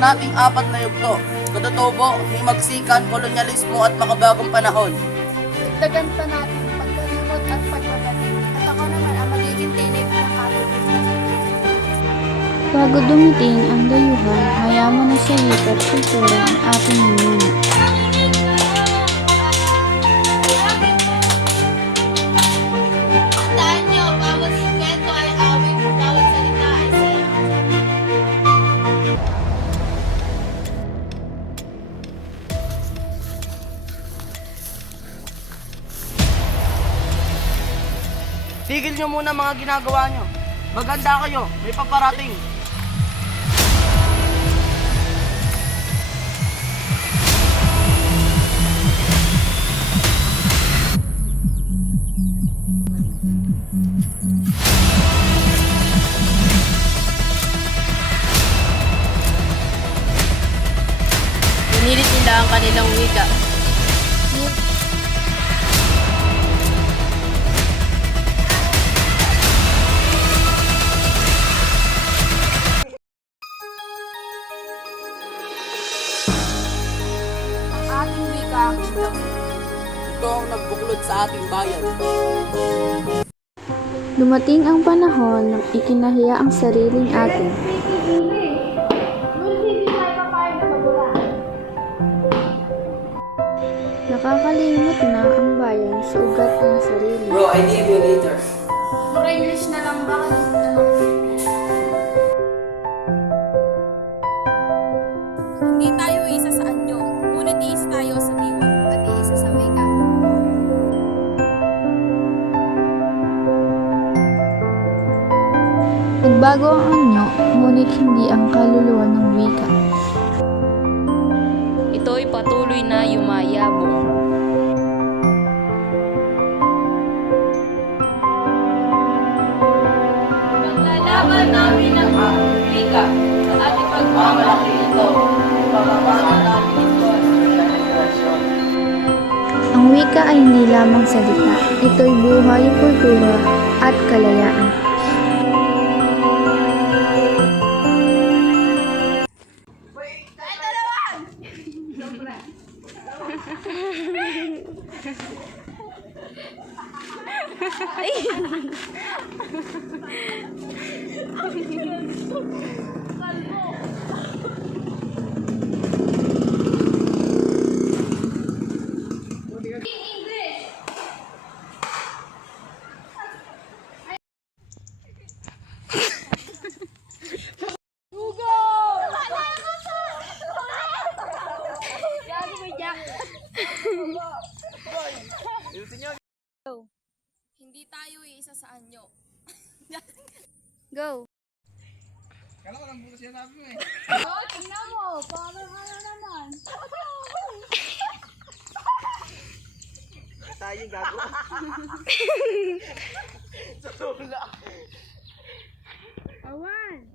Gawin nating apat na yugto. Katutubo, himagsikan, kolonyalismo at makabagong panahon. Dagdagan pa natin pagkalimot at pagbabalik. At ako naman ang magiging tinig ng kapitbahay. Bago dumating ang dayuhan, mayaman na sa wika at kultura ang ating ninuno. Tandaan niyo, bawat kwento ay awit, bawat salita ay saya. Tigil nyo muna mga ginagawa nyo. Maganda kayo, may paparating. Pinilit nila ang kanilang wika. Ang ating wika ang ilang. Ito ang nagbuklod sa ating bayan. Dumating ang panahon ng ikinahiya ang sariling atin. Nakakalimot na ang bayan sa ugat ng sarili. Bro, I need you later. Puro English na lang ba? Hindi tayo isa sa anyo, ngunit iisa tayo sa diwa at iisa sa wika. Nagbago ang anyo, ngunit hindi ang kaluluwa ng wika. Ito'y patuloy na yumayabong. Paglalaban namin ang ating wika sa ating pagmamalaki ito. Ipapapasa namin ito sa henerasyon. Ang wika ay hindi lamang salita, ito'y buhay, kultura, at kalayaan. Hindi tayo isa sa anyo. Go! Oh, tingnan mo. Parang ano naman. Tayo gago. Sa tula. Awan!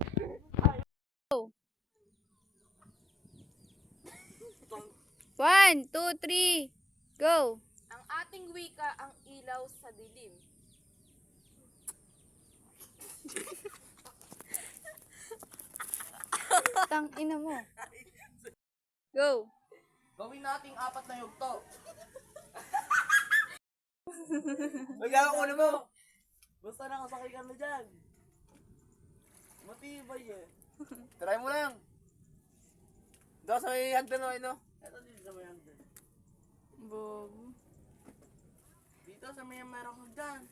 One, two, three, go! Ang ating wika ang ilaw sa dilim. Tang ina mo. Go! Gawin nating apat na yugto. Magkakakuha ulo mo. Basta nakasakay ka na dyan. Matibay eh. Try mo lang. Daw sa may hagdan o ano? Ito dito sa may hagdan. Bob. Dito sa may merong hagdan.